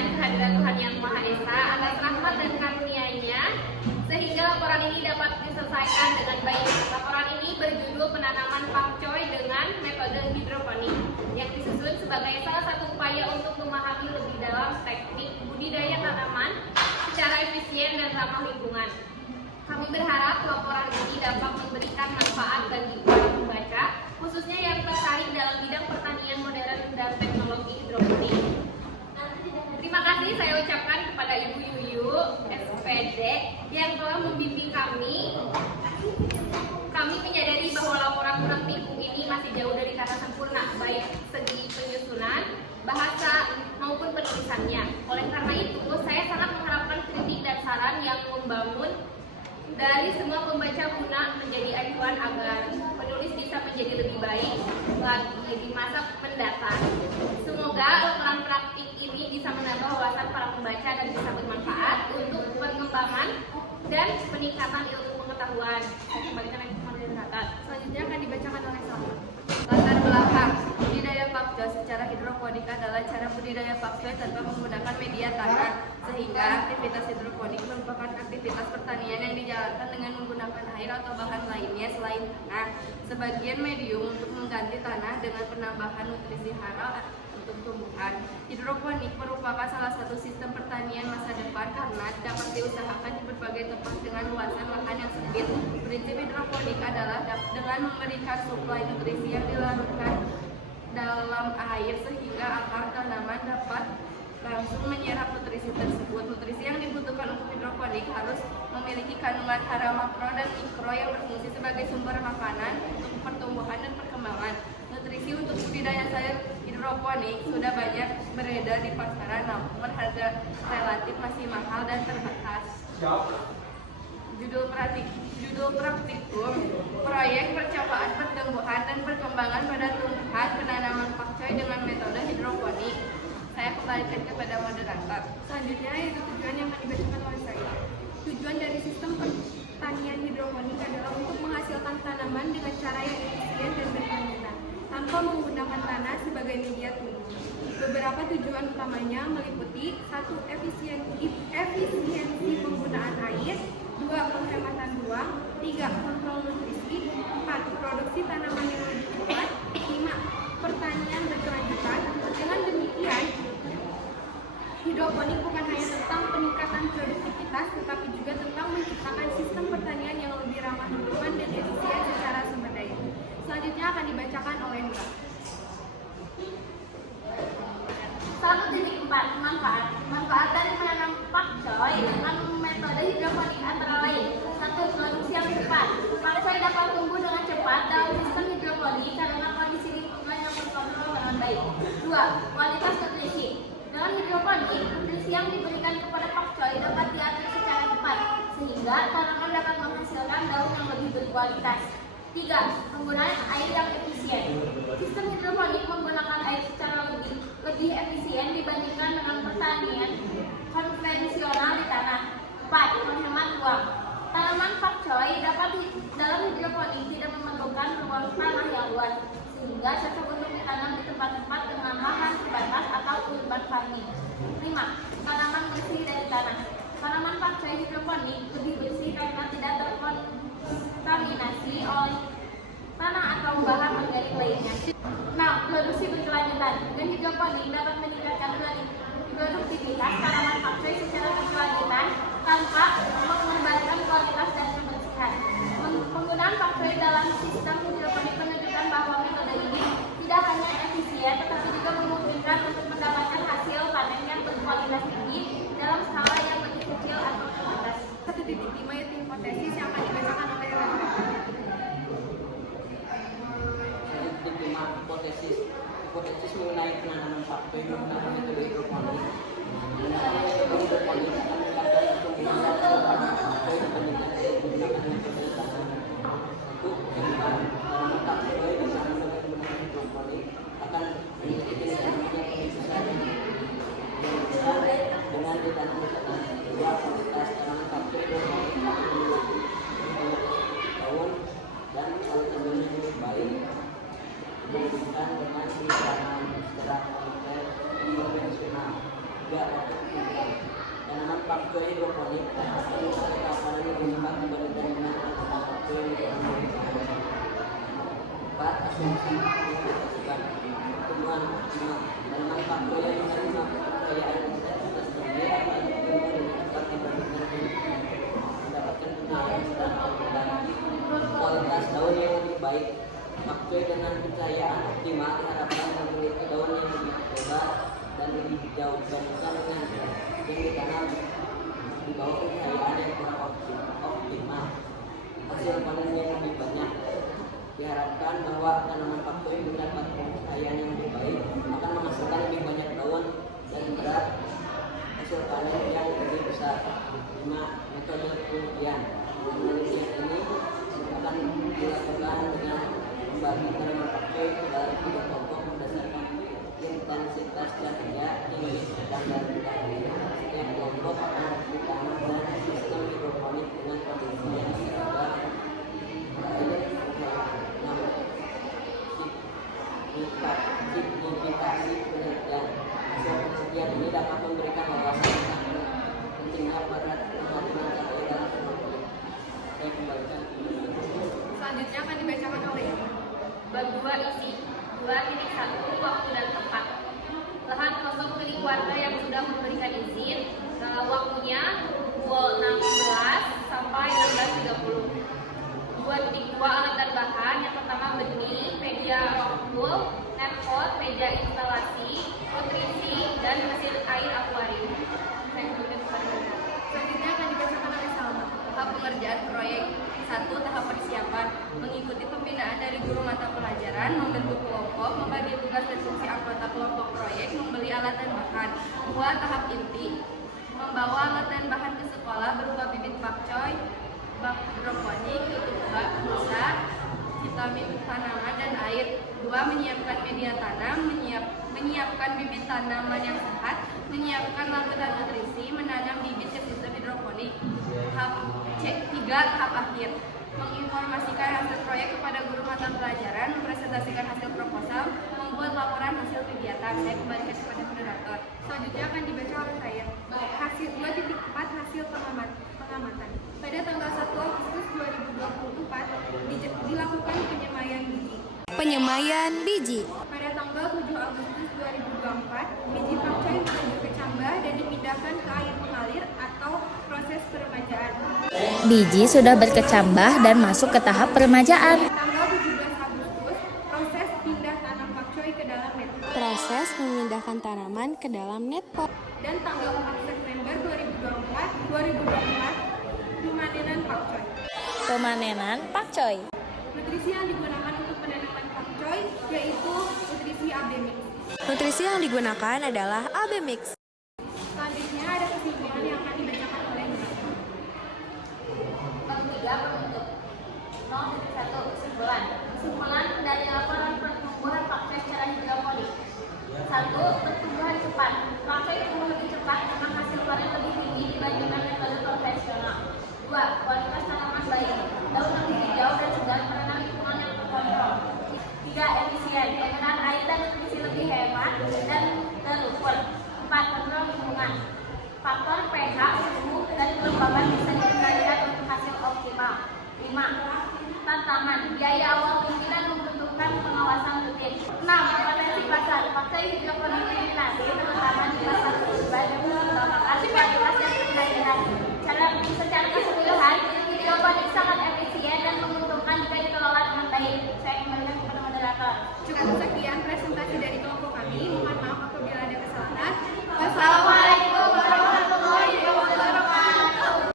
mensyukurkan kehadiran Tuhan Yang Maha Esa atas rahmat dan karunia-Nya sehingga laporan ini dapat diselesaikan dengan baik. Laporan ini berjudul penanaman pakcoy dengan metode hidroponik yang disusun sebagai salah satu upaya untuk memahami lebih dalam teknik budidaya tanaman secara efisien dan ramah lingkungan. Kami berharap laporan ini dapat memberikan manfaat bagi para pembaca, khususnya yang tertarik dalam bidang pertanian modern dan teknologi hidroponik. Terima kasih saya ucapkan kepada Ibu Yuyu, SPD, yang telah membimbing kami. Kami menyadari bahwa laporan kurang minggu ini masih jauh dari kata sempurna, baik segi penyusunan, bahasa, maupun penulisannya. Oleh karena itu, saya sangat mengharapkan kritik dan saran yang membangun dari semua pembaca guna menjadi acuan agar penulis bisa menjadi lebih baik lagi di masa mendatang. Semoga laporan praktik ini bisa menambah wawasan para pembaca dan bisa bermanfaat untuk pengembangan dan peningkatan ilmu pengetahuan. Kembalikan lagi ke data. Selanjutnya akan dibacakan oleh Salma. Latar belakang budidaya pakcoy secara hidroponik adalah cara budidaya pakcoy tanpa menggunakan media tanah, sehingga aktivitas hidroponik merupakan aktivitas pertanian yang dijalankan dengan menggunakan air atau bahan lainnya selain tanah sebagian medium untuk mengganti tanah dengan penambahan nutrisi hara untuk tumbuhan. Hidroponik merupakan salah satu sistem pertanian masa depan karena dapat diusahakan di berbagai tempat dengan luasan lahan yang sempit. Prinsip hidroponik adalah dengan memberikan suplai nutrisi yang dilarutkan dalam air sehingga akar tanaman dapat langsung menyerap nutrisi tersebut. Nutrisi yang dibutuhkan untuk hidroponik harus memiliki kandungan hara makro dan mikro yang berfungsi sebagai sumber makanan untuk pertumbuhan dan perkembangan. Nutrisi untuk budidaya sayur hidroponik sudah banyak beredar di pasaran, namun harga relatif masih mahal dan terbatas. Judul praktikum, proyek percobaan pertumbuhan dan perkembangan pada tumbuhan penanaman pakcoy dengan metode hidroponik. Saya kembalikan kepada moderator. Selanjutnya yaitu tujuan yang akan dibacakan oleh saya. Tujuan dari sistem pertanian hidroponik adalah untuk menghasilkan tanaman dengan cara yang efisien dan berkelanjutan, tanpa menggunakan tanah sebagai media tumbuh. Beberapa tujuan utamanya meliputi 1. Efisiensi penggunaan air, 2. Penghematan ruang, 3. Kontrol nutrisi, 4. Produksi tanaman yang lebih cepat, 5. Pertanian berkelanjutan. Dengan demikian, hidroponik bukan hanya tentang peningkatan produktivitas, tetapi juga tentang menciptakan sistem pertanian yang lebih ramah lingkungan dan efisien secara sumber daya. Selanjutnya akan dibacakan oleh Nura. 1.4 Manfaat dari menanam pakcoy dengan metode hidroponik antara lain. 1. Produksi yang cepat. Pakcoy dapat tumbuh dengan cepat dalam sistem hidroponik karena kondisi lingkungan yang terkontrol dengan baik. 2. Kualitas nutrisi. Dengan hidroponik, nutrisi yang diberikan kepada pakcoy dapat diatur secara tepat sehingga tanaman dapat menghasilkan daun yang lebih berkualitas. 3. Penggunaan air yang efisien. Sistem hidroponik menggunakan air secara lebih efisien dibandingkan dengan pertanian konvensional di tanah. 4. Menghemat ruang. Tanaman pakcoy dalam hidroponik tidak memerlukan ruang tanah yang luas, sehingga cocok untuk ditanam di tempat-tempat dengan lahan terbatas atau urban farming. 5. Tanaman bersih dari tanah. Tanaman pakcoy hidroponik lebih bersih karena tidak terkontaminasi oleh tanah atau bahan organik lainnya. 6. Produksi berkelanjutan. Dengan hidroponik dapat meningkatkan produktivitas tanaman pakcoy secara berkelanjutan tanpa mengorbankan kualitas dan kebersihan. Penggunaan pakcoy dalam sistem hidroponik menunjukkan bahwa metode ini tidak hanya efisien, tetapi juga memungkinkan untuk mendapatkan hasil panen yang berkualitas tinggi dalam skala yang lebih kecil atau terbatas. 1.5 yaitu hipotesis yang akan dibacakan oleh Rani. Hipotesis mengenai penanaman pakcoy menggunakan metode hidroponik. Menggunakan metode hidroponik akan meningkatkan pertumbuhan dan pengembangan pakcoy dibandingkan dengan menggunakan metode tanam. Untuk penanaman pakcoy ditanam dengan menggunakan hidroponik akan memiliki kinerja yang lebih besar dengan ditanam di tanah. Kedua, kualitas tanaman pakcoy hidroponik akan memiliki daun dan kualitas yang lebih baik dibandingkan dengan ditanam secara konvensional. juga waktu tumbuhan. Tanaman pakcoy hidroponik penerapan menggunakan keberadaan dengan tanaman pakcoy hidroponik. 4. Asumsi dilakukan pertumbuhan optimal. Tanaman pakcoy yang menerima kepercayaan intensitas tinggi akan tumbuh cepat dibandingkan mendapatkan pencahayaan sedang rendah. Kualitas daun yang lebih baik. Pakcoy dengan pencahayaan optimal diharapkan memiliki daun yang lebih lebar dan lebih hijau dibandingkan dengan yang ditanam di bawah pencahayaan yang kurang optimal. Hasil panen yang lebih banyak. Diharapkan bahwa tanaman pakcoy mendapat pencahayaan yang lebih baik akan menghasilkan lebih banyak daun dan berat hasil panen yang lebih besar. 5. Metode penelitian. Penelitian ini akan dilakukan dengan membagi tanaman pakcoy ke dalam 3 kelompok berdasarkan intensitas cahaya tinggi, sedang, dan rendah. Setiap kelompok akan ditanam dengan sistem hidroponik dengan kondisi yang seragam. Signifikasi penelitian. Hasil penelitian ini dapat memberikan wawasan tentang pentingnya peran pengamatan cahaya dalam penelitian. Saya kembalikan. Selanjutnya akan dibacakan oleh bab 2 isi 2.1 waktu dan tempat. Lahan kosong milik warga yang sudah memberikan izin waktunya pukul 16 sampai 16.30. 2.2 alat dan bahan. Yang pertama benih, media rockwool, netpot, media instalasi, nutrisi, dan hasil air akuarium. Selanjutnya akan dibacakan oleh Salma. Tahap pengerjaan proyek 1. Tahap persiapan. Mengikuti pembinaan dari guru mata pelajaran, membentuk kelompok, membagi tugas dan fungsi anggota kelompok proyek, membeli alat dan bahan. 2. Tahap inti. Membawa alat dan bahan ke sekolah berupa bibit pakcoy, bak hidroponik, tutup bak, busa, vitamin tanaman, dan air. 2. Menyiapkan media tanam, menyiapkan bibit tanaman yang sehat, menyiapkan lampu dan nutrisi, menanam bibit ke sistem hidroponik. Tahap 3. Tahap akhir. Menginformasikan hasil proyek kepada guru mata pelajaran, mempresentasikan hasil proposal, membuat laporan hasil kegiatan. Saya kembalikan kepada moderator. Selanjutnya akan dibaca oleh saya. Hasil 2.4 hasil pengamatan. Pada tanggal 1 Agustus 2024 dilakukan penyemaian biji. Penyemaian biji. Pada tanggal 7 Agustus 2024, biji pakcoy masuk berkecambah dan dipindahkan ke air mengalir atau proses peremajaan. Biji sudah berkecambah dan masuk ke tahap peremajaan. Tanggal 17 Agustus, proses pindah tanam pakcoy ke dalam net. Proses memindahkan tanaman ke dalam netpot. Dan tanggal 4 September 2024, pemanenan pakcoy. Pemanenan pakcoy. Nutrisi yang digunakan untuk penanaman pakcoy yaitu nutrisi AB Mix. Nutrisi yang digunakan adalah AB Mix. Selanjutnya ada kesimpulan yang akan dibacakan oleh Mbak. Bab 3 penutup. 0.1 kesimpulan. Kesimpulan dari laporan pertumbuhan pakcoy secara hidroponik. 1. Pertumbuhan cepat. Pakcoy tumbuh lebih cepat karena hasil panen lebih tinggi dibandingkan metode konvensional. 2. Kualitas tanaman baik. Daun lebih hijau dan segar karena lingkungan yang terkontrol. 3. Efisien. Penggunaan air dan nutrisi lebih hemat dan terukur. 4. Kontrol lingkungan. Faktor pH, suhu, dan kelembaban bisa dikendalikan untuk hasil optimal. 5. Tantangan. Biaya awal tinggi dan membutuhkan pengawasan rutin. 6. Potensi pasar. Pakcoy hidroponik diminati terutama di pasar urban yang mengembangkan kualitas dan kekayaan. Secara keseluruhan, hidroponik sangat efisien dan menguntungkan jika dikelola dengan baik. Saya kembalikan kepada moderator. Cukup sekian